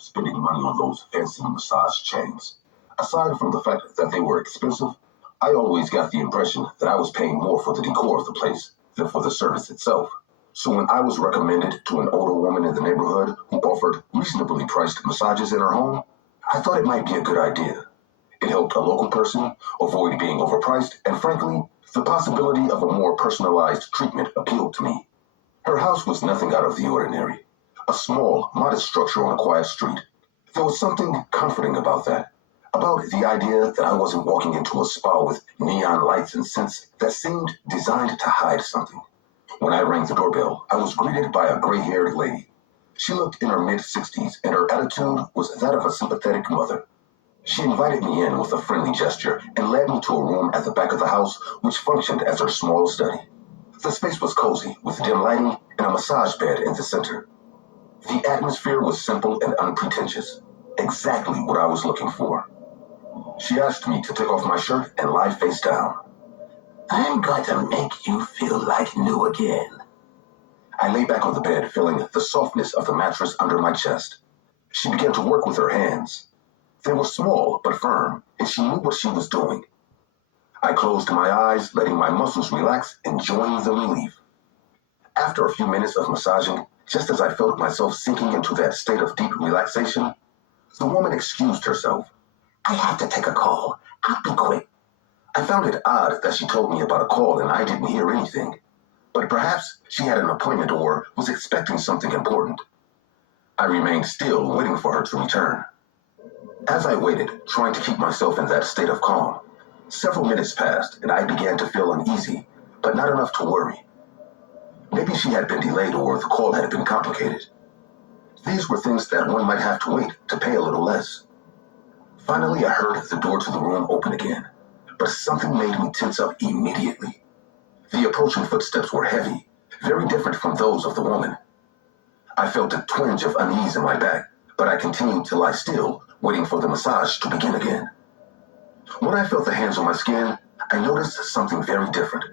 spending money on those fancy massage chains. Aside from the fact that they were expensive, I always got the impression that I was paying more for the decor of the place than for the service itself. So when I was recommended to an older woman in the neighborhood who offered reasonably priced massages in her home, I thought it might be a good idea. It helped a local person avoid being overpriced, and frankly, the possibility of a more personalized treatment appealed to me. Her house was nothing out of the ordinary. A small, modest structure on a quiet street. There was something comforting about that. About the idea that I wasn't walking into a spa with neon lights and scents that seemed designed to hide something. When I rang the doorbell, I was greeted by a gray-haired lady. She looked in her mid-60s, and her attitude was that of a sympathetic mother. She invited me in with a friendly gesture and led me to a room at the back of the house which functioned as her small study. The space was cozy, with dim lighting and a massage bed in the center. The atmosphere was simple and unpretentious, exactly what I was looking for. She asked me to take off my shirt and lie face down. "I'm going to make you feel like new again." I lay back on the bed, feeling the softness of the mattress under my chest. She began to work with her hands. They were small but firm, and she knew what she was doing. I closed my eyes, letting my muscles relax, enjoying the relief. After a few minutes of massaging, just as I felt myself sinking into that state of deep relaxation, the woman excused herself. "I have to take a call. I'll be quick." I found it odd that she told me about a call and I didn't hear anything, but perhaps she had an appointment or was expecting something important. I remained still, waiting for her to return. As I waited, trying to keep myself in that state of calm, several minutes passed and I began to feel uneasy, but not enough to worry. Maybe she had been delayed or the call had been complicated. These were things that one might have to wait to pay a little less. Finally, I heard the door to the room open again, but something made me tense up immediately. The approaching footsteps were heavy, very different from those of the woman. I felt a twinge of unease in my back, but I continued to lie still, waiting for the massage to begin again. When I felt the hands on my skin, I noticed something very different.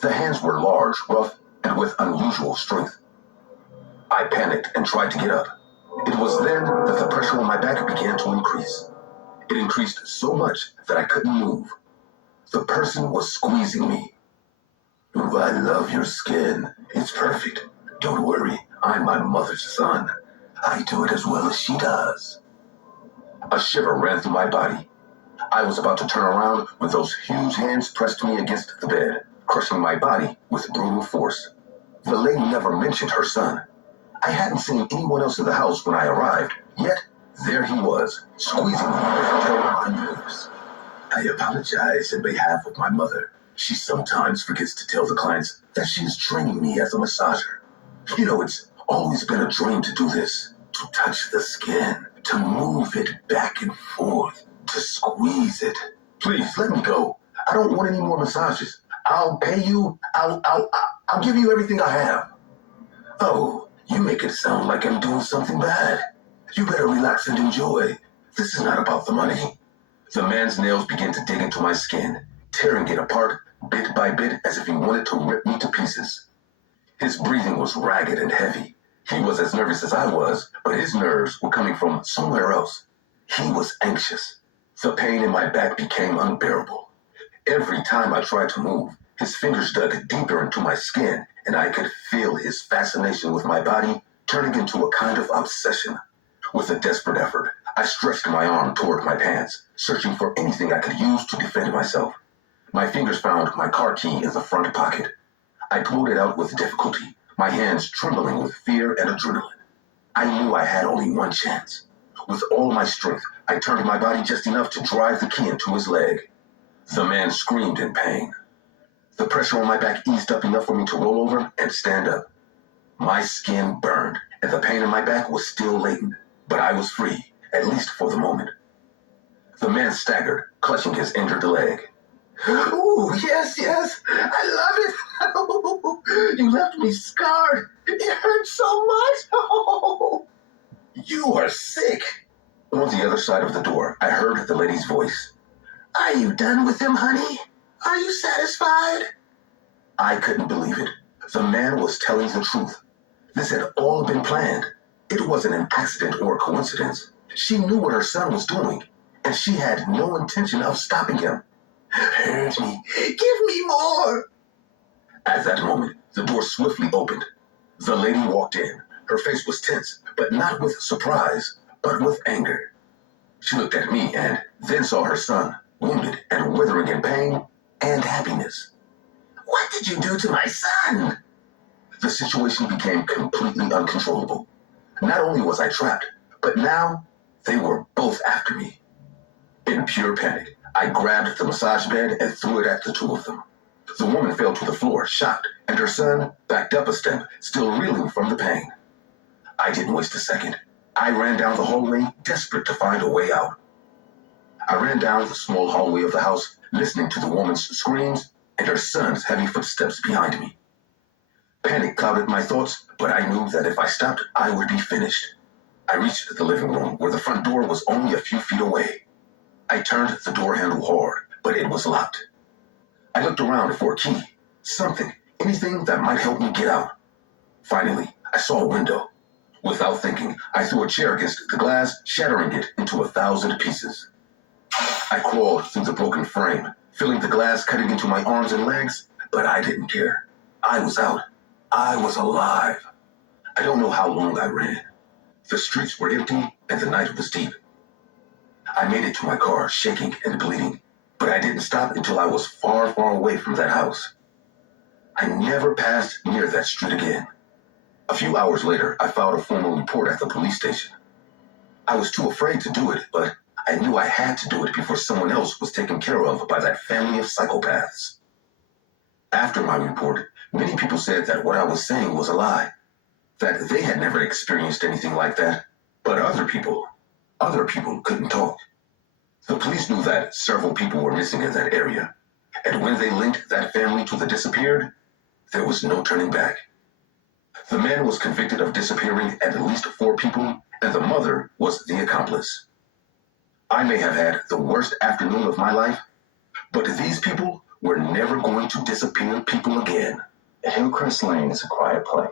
The hands were large, rough, and with unusual strength. I panicked and tried to get up. It was then that the pressure on my back began to increase. It increased so much that I couldn't move. The person was squeezing me. "Ooh, I love your skin. It's perfect. Don't worry, I'm my mother's son. I do it as well as she does." A shiver ran through my body. I was about to turn around when those huge hands pressed me against the bed, crushing my body with brutal force. The lady never mentioned her son. I hadn't seen anyone else in the house when I arrived, yet there he was, squeezing me with all my nerves. "I apologize in behalf of my mother. She sometimes forgets to tell the clients that she is training me as a massager. You know, it's always been a dream to do this, to touch the skin, to move it back and forth, to squeeze it. Please, let me go. I don't want any more massages. I'll pay you. I'll give you everything I have." "Oh, you make it sound like I'm doing something bad. You better relax and enjoy. This is not about the money." The man's nails began to dig into my skin, tearing it apart bit by bit as if he wanted to rip me to pieces. His breathing was ragged and heavy. He was as nervous as I was, but his nerves were coming from somewhere else. He was anxious. The pain in my back became unbearable. Every time I tried to move, his fingers dug deeper into my skin, and I could feel his fascination with my body turning into a kind of obsession. With a desperate effort, I stretched my arm toward my pants, searching for anything I could use to defend myself. My fingers found my car key in the front pocket. I pulled it out with difficulty, my hands trembling with fear and adrenaline. I knew I had only one chance. With all my strength, I turned my body just enough to drive the key into his leg. The man screamed in pain. The pressure on my back eased up enough for me to roll over and stand up. My skin burned, and the pain in my back was still latent, but I was free, at least for the moment. The man staggered, clutching his injured leg. "Ooh, yes, I love it. You left me scarred. It hurts so much. Oh. You are sick." On the other side of the door, I heard the lady's voice. "Are you done with him, honey? Are you satisfied?" I couldn't believe it. The man was telling the truth. This had all been planned. It wasn't an accident or a coincidence. She knew what her son was doing, and she had no intention of stopping him. Hurt me. Give me more. At that moment, the door swiftly opened. The lady walked in. Her face was tense, but not with surprise, but with anger. She looked at me and then saw her son, wounded and withering in pain and happiness. What did you do to my son? The situation became completely uncontrollable. Not only was I trapped, but now they were both after me. In pure panic, I grabbed the massage bed and threw it at the two of them. The woman fell to the floor, shocked, and her son backed up a step, still reeling from the pain. I didn't waste a second. I ran down the hallway, desperate to find a way out. I ran down the small hallway of the house, listening to the woman's screams and her son's heavy footsteps behind me. Panic clouded my thoughts, but I knew that if I stopped, I would be finished. I reached the living room, where the front door was only a few feet away. I turned the door handle hard, but it was locked. I looked around for a key, something, anything that might help me get out. Finally, I saw a window. Without thinking, I threw a chair against the glass, shattering it into 1,000 pieces. I crawled through the broken frame, feeling the glass cutting into my arms and legs, but I didn't care. I was out. I was alive. I don't know how long I ran. The streets were empty and the night was deep. I made it to my car, shaking and bleeding, but I didn't stop until I was far, far away from that house. I never passed near that street again. A few hours later, I filed a formal report at the police station. I was too afraid to do it, but I knew I had to do it before someone else was taken care of by that family of psychopaths. After my report, many people said that what I was saying was a lie, that they had never experienced anything like that. But other people couldn't talk. The police knew that several people were missing in that area, and when they linked that family to the disappeared, there was no turning back. The man was convicted of disappearing at least 4 people, and the mother was the accomplice. I may have had the worst afternoon of my life, but these people were never going to disappear people again. Hillcrest Lane is a quiet place.